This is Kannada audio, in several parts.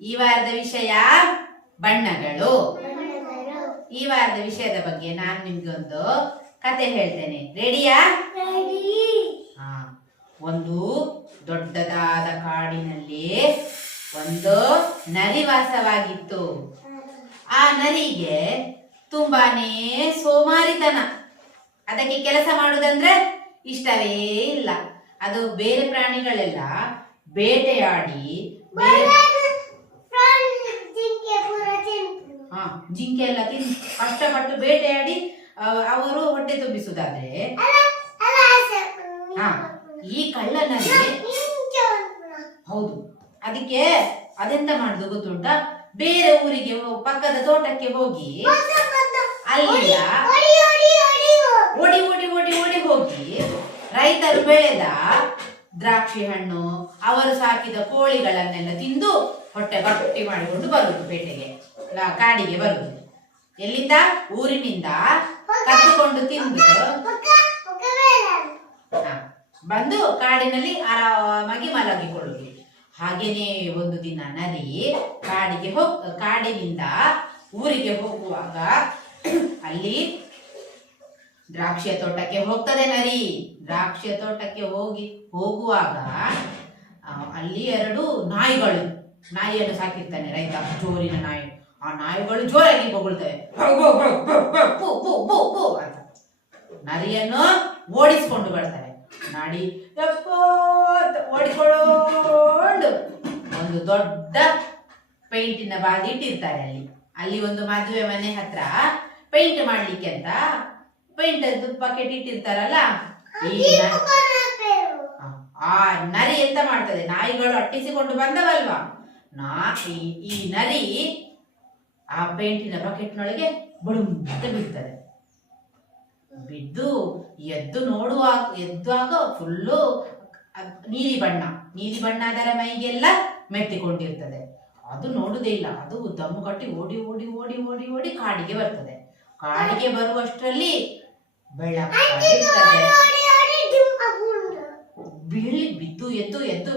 ಈ ವಾರದ ವಿಷಯ ಬಣ್ಣಗಳು. ಈ ವಾರದ ವಿಷಯದ ಬಗ್ಗೆ ನಾನು ನಿಮ್ಗೆ ಒಂದು ಕತೆ ಹೇಳ್ತೇನೆ. ರೆಡಿಯಾ? ಒಂದು ದೊಡ್ಡದಾದ ಕಾಡಿನಲ್ಲಿ ಒಂದು ನರಿ ವಾಸವಾಗಿತ್ತು. ಆ ನರಿಗೆ ತುಂಬಾನೇ ಸೋಮಾರಿತನ. ಅದಕ್ಕೆ ಕೆಲಸ ಮಾಡುವುದಂದ್ರೆ ಇಷ್ಟವೇ ಇಲ್ಲ. ಅದು ಬೇರೆ ಪ್ರಾಣಿಗಳೆಲ್ಲ ಬೇಟೆಯಾಡಿ ಜಿಂಕೆ ಎಲ್ಲ ತಿಂದು ಕಷ್ಟಪಟ್ಟು ಬೇಟೆಯಾಡಿ ಅವರು ಹೊಟ್ಟೆ ತುಂಬಿಸುವುದಾದ್ರೆ ಈ ಕಳ್ಳನಲ್ಲಿ ಹೌದು, ಅದಕ್ಕೆ ಅದೆಂತ ಮಾಡುದು ಗೊತ್ತುಂಟ? ಬೇರೆ ಊರಿಗೆ ಪಕ್ಕದ ತೋಟಕ್ಕೆ ಹೋಗಿ ಅಲ್ಲಿಂದ ಓಡಿ ಓಡಿ ಓಡಿ ಓಡಿ ಹೋಗಿ ರೈತರು ಬೆಳೆದ ದ್ರಾಕ್ಷಿ ಹಣ್ಣು, ಅವರು ಸಾಕಿದ ಕೋಳಿಗಳನ್ನೆಲ್ಲ ತಿಂದು ಹೊಟ್ಟೆ ಗಟ್ಟಿ ಮಾಡಿಕೊಂಡು ಬರುದು. ಪೇಟೆಗೆ ಕಾಡಿಗೆ ಬರುದು. ಎಲ್ಲಿಂದ? ಊರಿನಿಂದ ಕದ್ದುಕೊಂಡು ತಿಂದು ಬಂದು ಕಾಡಿನಲ್ಲಿ ಆರಾಮಾಗಿ ಮಲಗಿಕೊಳ್ಳುದು. ಹಾಗೇನೆ ಒಂದು ದಿನ ನರಿ ಕಾಡಿನಿಂದ ಊರಿಗೆ ಹೋಗುವಾಗ ಅಲ್ಲಿ ದ್ರಾಕ್ಷಿಯ ತೋಟಕ್ಕೆ ಹೋಗ್ತದೆ ನರಿ. ದ್ರಾಕ್ಷಿಯ ತೋಟಕ್ಕೆ ಹೋಗುವಾಗ ಅಲ್ಲಿ 2 ನಾಯಿಯನ್ನು ಸಾಕಿರ್ತಾನೆ ರೈತ, ಜೋರಿನ ನಾಯಿ. ಆ ನಾಯಿಗಳು ಜೋರಾಗಿ ಬೊಗಳ್ತವೆ ಅಂತ. ನರಿಯನ್ನು ಓಡಿಸ್ಕೊಂಡು ಬರ್ತವೆ. ನಾಡಿ ಓಡಿಕೊಂಡು ಒಂದು ದೊಡ್ಡ ಪೇಂಟಿನ ಬಾಗಿ ಇಟ್ಟಿರ್ತಾರೆ. ಅಲ್ಲಿ ಒಂದು ಮದುವೆ ಮನೆ ಹತ್ರ ಪೇಂಟ್ ಮಾಡ್ಲಿಕ್ಕೆ ಅಂತ ಪೇಂಟ್ ಬಕೆಟ್ ಇಟ್ಟಿರ್ತಾರಲ್ಲ. ಆ ನರಿ ಎಂತ ಮಾಡ್ತದೆ? ನಾಯಿಗಳು ಅಟ್ಟಿಸಿಕೊಂಡು ಬಂದವಲ್ವಾ, ಈ ನರಿ ಆ ಪೇಂಟಿನ ಬಕೆಟ್ನೊಳಗೆ ಬುಡುಂ ಅಂತ ಬೀಳ್ತದೆ. ಬಿದ್ದು ಎದ್ದಾಗ ಫುಲ್ಲು ನೀಲಿ ಬಣ್ಣ ಅದರ ಮೈಗೆಲ್ಲ ಮೆತ್ತಿಕೊಂಡಿರ್ತದೆ. ಅದು ನೋಡುದೇ ಇಲ್ಲ. ಅದು ದಮ್ಮು ಕಟ್ಟಿ ಓಡಿ ಓಡಿ ಓಡಿ ಓಡಿ ಓಡಿ ಕಾಡಿಗೆ ಬರ್ತದೆ. ಕಾಡಿಗೆ ಬರುವಷ್ಟರಲ್ಲಿ ಬೆಳಕಾಗಿರ್ತದೆ.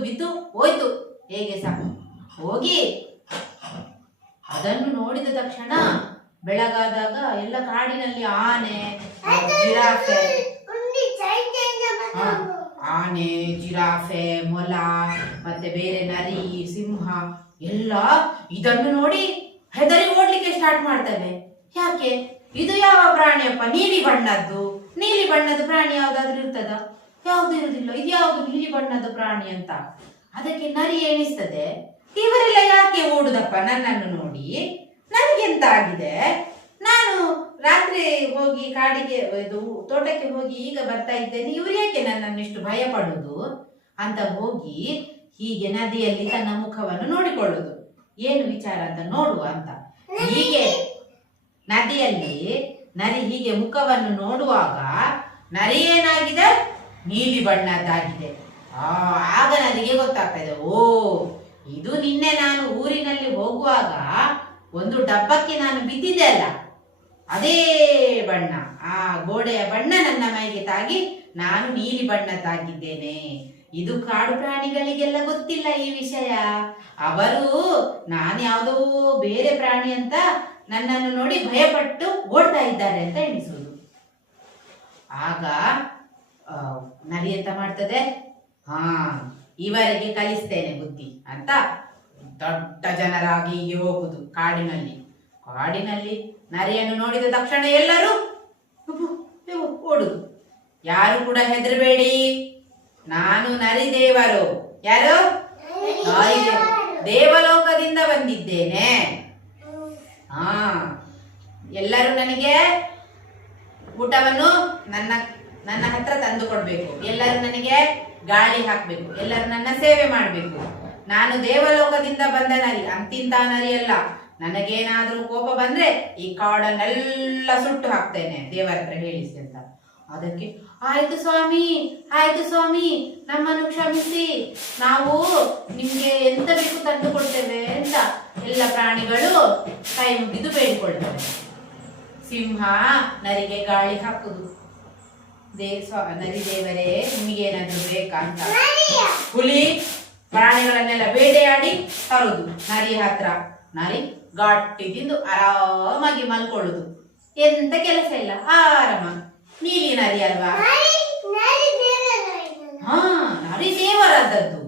ಬಿದ್ದು ಹೋಯ್ತು. ಹೇಗೆ ಹೋಗಿ ಅದನ್ನು ನೋಡಿದ ತಕ್ಷಣ ಬೆಳಗಾದಾಗ ಎಲ್ಲ ಕಾಡಿನಲ್ಲಿ ಆನೆ, ಜಿರಾಫೆ, ಮೊಲ, ಮತ್ತೆ ಬೇರೆ ನರಿ, ಸಿಂಹ ಎಲ್ಲ ಇದನ್ನು ನೋಡಿ ಹೆದರಿ ಓಡ್ಲಿಕ್ಕೆ ಸ್ಟಾರ್ಟ್ ಮಾಡ್ತವೆ. ಯಾಕೆ? ಇದು ಯಾವ ಪ್ರಾಣಿಯಪ್ಪ? ನೀಲಿ ಬಣ್ಣದ ಪ್ರಾಣಿ ಯಾವ್ದಾದ್ರು ಇರ್ತದ? ಯಾವ್ದು ಇರುದಿಲ್ಲ. ಇದು ಯಾವ್ದು ನೀಲಿ ಬಣ್ಣದ ಪ್ರಾಣಿ ಅಂತ. ಅದಕ್ಕೆ ನರಿ ಎಣಿಸ್ತದೆ, ಇವರೆಲ್ಲ ಯಾಕೆ ಓಡುದಪ್ಪ ನನ್ನನ್ನು ನೋಡಿ? ನನಗೆಂತ ಆಗಿದೆ? ನಾನು ರಾತ್ರಿ ಹೋಗಿ ಕಾಡಿಗೆ ತೋಟಕ್ಕೆ ಹೋಗಿ ಈಗ ಬರ್ತಾ ಇದ್ದೇನೆ, ಇವ್ರು ಯಾಕೆ ನನ್ನನ್ನು ಇಷ್ಟು ಭಯ ಪಡುದು ಅಂತ ಹೋಗಿ ಹೀಗೆ ನದಿಯಲ್ಲಿ ತನ್ನ ಮುಖವನ್ನು ನೋಡಿಕೊಳ್ಳುದು. ಏನು ವಿಚಾರ ಅಂತ ನೋಡುವ ಅಂತ ಹೀಗೆ ನದಿಯಲ್ಲಿ ನರಿ ಹೀಗೆ ಮುಖವನ್ನು ನೋಡುವಾಗ ನರಿ ಏನಾಗಿದೆ? ನೀಲಿ ಬಣ್ಣದ್ದಾಗಿದೆ. ಆಗ ನದಿಗೆ ಗೊತ್ತಾಗ್ತದೆ, ಓ ಇದು ನಿನ್ನೆ ನಾನು ಊರಿನಲ್ಲಿ ಹೋಗುವಾಗ ಒಂದು ಡಬ್ಬಕ್ಕೆ ನಾನು ಬಿದ್ದಿದ್ದೆ ಅಲ್ಲ, ಅದೇ ಬಣ್ಣ, ಆ ಗೋಡೆಯ ಬಣ್ಣ ನನ್ನ ಮೈಗೆ ತಾಗಿ ನಾನು ನೀಲಿ ಬಣ್ಣದ್ದಾಗಿದ್ದೇನೆ. ಇದು ಕಾಡು ಪ್ರಾಣಿಗಳಿಗೆಲ್ಲ ಗೊತ್ತಿಲ್ಲ ಈ ವಿಷಯ. ಅವರು ನಾನು ಯಾವುದೋ ಬೇರೆ ಪ್ರಾಣಿ ಅಂತ ನನ್ನನ್ನು ನೋಡಿ ಭಯಪಟ್ಟು ಓಡ್ತಾ ಇದ್ದಾರೆ ಅಂತ ಎಣಿಸುವುದು. ಆಗ ನರಿ ಎಂತ ಮಾಡ್ತದೆ? ಇವರಿಗೆ ಕಲಿಸ್ತೇನೆ ಬುದ್ಧಿ ಅಂತ ದೊಡ್ಡ ಜನರಾಗಿ ಹೋಗುದು ಕಾಡಿನಲ್ಲಿ. ನರಿಯನ್ನು ನೋಡಿದ ತಕ್ಷಣ ಎಲ್ಲರೂ ಓಡುದು. ಯಾರು ಕೂಡ ಹೆದರಬೇಡಿ, ನಾನು ನರಿ ದೇವರು. ಯಾರು? ದೇವಲೋಕದಿಂದ ಬಂದಿದ್ದೇನೆ. ಎಲ್ಲರೂ ನನಗೆ ಊಟವನ್ನು ನನ್ನ ಹತ್ರ ತಂದು ಕೊಡ್ಬೇಕು. ಎಲ್ಲರೂ ನನಗೆ ಗಾಳಿ ಹಾಕ್ಬೇಕು. ಎಲ್ಲರೂ ನನ್ನ ಸೇವೆ ಮಾಡ್ಬೇಕು. ನಾನು ದೇವಲೋಕದಿಂದ ಬಂದ ನರಿ, ಅಂತಿಂತ ನರಿ ಅಲ್ಲ. ನನಗೇನಾದ್ರೂ ಕೋಪ ಬಂದ್ರೆ ಈ ಕಾಡನ್ನೆಲ್ಲ ಸುಟ್ಟು ಹಾಕ್ತೇನೆ ದೇವರ ಹತ್ರ ಹೇಳಿಸಿ ಅಂತ. ಅದಕ್ಕೆ ಆಯ್ತು ಸ್ವಾಮಿ, ನಮ್ಮನ್ನು ಕ್ಷಮಿಸಿ, ನಾವು ನಿಮ್ಗೆ ಎಂತ ಬೇಕು ತಂದು ಕೊಡ್ತೇವೆ ಅಂತ ಎಲ್ಲ ಪ್ರಾಣಿಗಳು ಕೈ ಮುಗಿದು ಬೇಡಿಕೊಳ್ತವೆ. ಸಿಂಹ ನರಿಗೆ ಗಾಳಿ ಹಾಕುದು, ನರಿ ದೇವರೇ ನಿಮಗೇನಾದ್ರೂ ಬೇಕಾ ಅಂತ. ಹುಲಿ ಪ್ರಾಣಿಗಳನ್ನೆಲ್ಲ ಬೇಟೆಯಾಡಿ ತರುದು ನರಿ ಹತ್ರ. ನರಿ ಗಟ್ಟಿ ತಿಂದು ಆರಾಮಾಗಿ ಮಲ್ಕೊಳ್ಳುದು, ಎಂತ ಕೆಲಸ ಇಲ್ಲ, ಆರಾಮ. ನೀಲಿ ನರಿ ಅಲ್ವಾ? ಹಾ, ನರಿ ದೇವರದ್ದದ್ದು.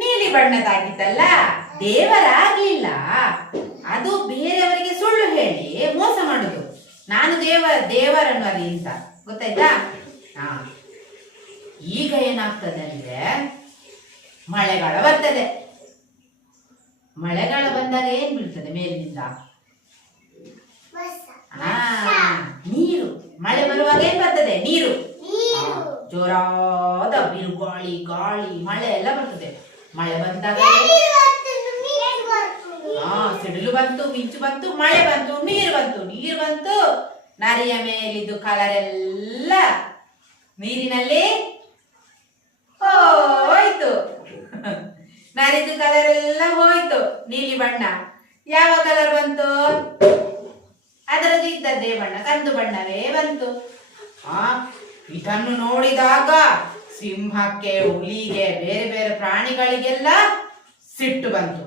ನೀಲಿ ಬಣ್ಣದಾಗಿತ್ತಲ್ಲ, ದೇವರಾಗ್ಲಿಲ್ಲ. ಅದು ಬೇರೆಯವರಿಗೆ ಸುಳ್ಳು ಹೇಳಿ ಮೋಸ ಮಾಡುದು. ನಾನು ದೇವರ ನರಿ ಅಂತ, ಗೊತ್ತಾಯ್ತಾ? ಹಾ, ಈಗ ಏನಾಗ್ತದೆ ಅಂದ್ರೆ ಮಳೆಗಾಲ ಬರ್ತದೆ. ಮಳೆಗಾಲ ಬಂದಾಗ ಏನ್ ಬೀಳ್ತದೆ ಮೇಲಿನಿಂದ? ನೀರು. ಮಳೆ ಬರುವಾಗ ಏನ್ ಬರ್ತದೆ? ನೀರು. ಜೋರಾದ ಬಿರುಗಾಳಿ, ಗಾಳಿ, ಮಳೆ ಎಲ್ಲ ಬರ್ತದೆ. ಮಳೆ ಬಂದಾಗ ಸಿಡಿಲು ಬಂತು, ಮಿಂಚು ಬಂತು, ಮಳೆ ಬಂತು, ನೀರು ಬಂತು. ನೀರು ಬಂತು, ನರಿಯ ಮೇಲಿದ್ದು ಕಲರ್ ಎಲ್ಲ ನೀರಿನಲ್ಲಿ ಹೋಯ್ತು. ನರಿದು ಕಲರ್ ಎಲ್ಲ ಹೋಯ್ತು, ನೀಲಿ ಬಣ್ಣ. ಯಾವ ಕಲರ್ ಬಂತು? ಅದರದ್ದು ಇದ್ದದ್ದೇ ಬಣ್ಣ, ಕಂದು ಬಣ್ಣವೇ ಬಂತು. ಇದನ್ನು ನೋಡಿದಾಗ ಸಿಂಹಕ್ಕೆ, ಹುಲಿಗೆ, ಬೇರೆ ಬೇರೆ ಪ್ರಾಣಿಗಳಿಗೆಲ್ಲ ಸಿಟ್ಟು ಬಂತು.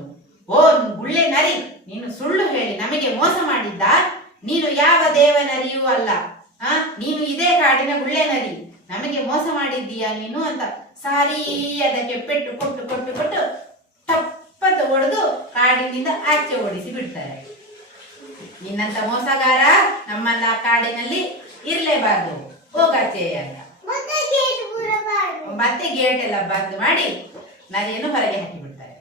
ಓ ಗುಳ್ಳೆ ನರಿ, ನೀನು ಸುಳ್ಳು ಹೇಳಿ ನಮಗೆ ಮೋಸ ಮಾಡಿದ್ದ. ನೀನು ಯಾವ ದೇವ ನರಿಯೂ ಅಲ್ಲ, ನೀನು ಇದೇ ಕಾಡಿನ ಗುಳ್ಳೆ ನರಿ, ನಮಗೆ ಮೋಸ ಮಾಡಿದ್ದೀಯಾ ನೀನು ಅಂತ ಸಾರಿ ಅದಕ್ಕೆ ಪೆಟ್ಟು ಕೊಟ್ಟು ಕೊಟ್ಟು ಕೊಟ್ಟು ತಪ್ಪದ ಹೊಡೆದು ಕಾಡಿನಿಂದ ಆಚೆ ಓಡಿಸಿ ಬಿಡ್ತಾರೆ. ನಿನ್ನಂತ ಮೋಸಗಾರ ನಮ್ಮನ್ನ ಕಾಡಿನಲ್ಲಿ ಇರ್ಲೇಬಾರ್ದು, ಹೋಗಾಚೆ ಅಂತ ಮತ್ತೆ ಗೇಟ್ ಎಲ್ಲ ಬಂದ್ ಮಾಡಿ ನರಿಯನ್ನು ಹೊರಗೆ ಹಾಕಿ ಬಿಡ್ತಾರೆ.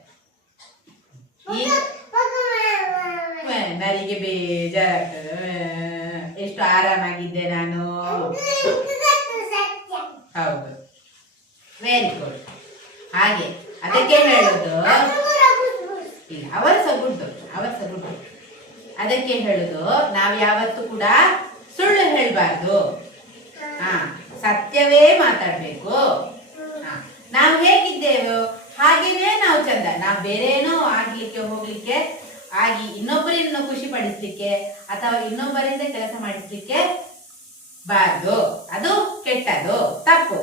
ನರಿಗೆ ಬೇಜಾರಾಗ್ತದೆ. ಎಷ್ಟು ಆರಾಮಾಗಿದ್ದೆ ನಾನು. ಹೌದು, ವೆರಿ ಗುಡ್. ಹಾಗೆ ಅದಕ್ಕೆ ಹೇಳುದು ಇಲ್ಲ, ಅವರ ಸಹ ಗುಡ್ಡು. ಅದಕ್ಕೆ ಹೇಳುದು, ನಾವ್ ಯಾವತ್ತೂ ಕೂಡ ಸುಳ್ಳು ಹೇಳ್ಬಾರ್ದು. ಸತ್ಯವೇ ಮಾತಾಡ್ಬೇಕು. ನಾವು ಹೇಗಿದ್ದೇವೋ ಹಾಗೇನೆ ನಾವು ಚಂದ. ನಾವು ಬೇರೇನೋ ಆಗ್ಲಿಕ್ಕೆ ಹೋಗ್ಲಿಕ್ಕೆ ಆಗಿ ಇನ್ನೊಬ್ಬರನ್ನ ಖುಷಿ ಪಡಿಸ್ಲಿಕ್ಕೆ ಅಥವಾ ಇನ್ನೊಬ್ಬರಿಂದ ಕೆಲಸ ಮಾಡಿಸ್ಲಿಕ್ಕೆ ಬಾರ್ದು. ಅದು ಕೆಟ್ಟದು, ತಪ್ಪು.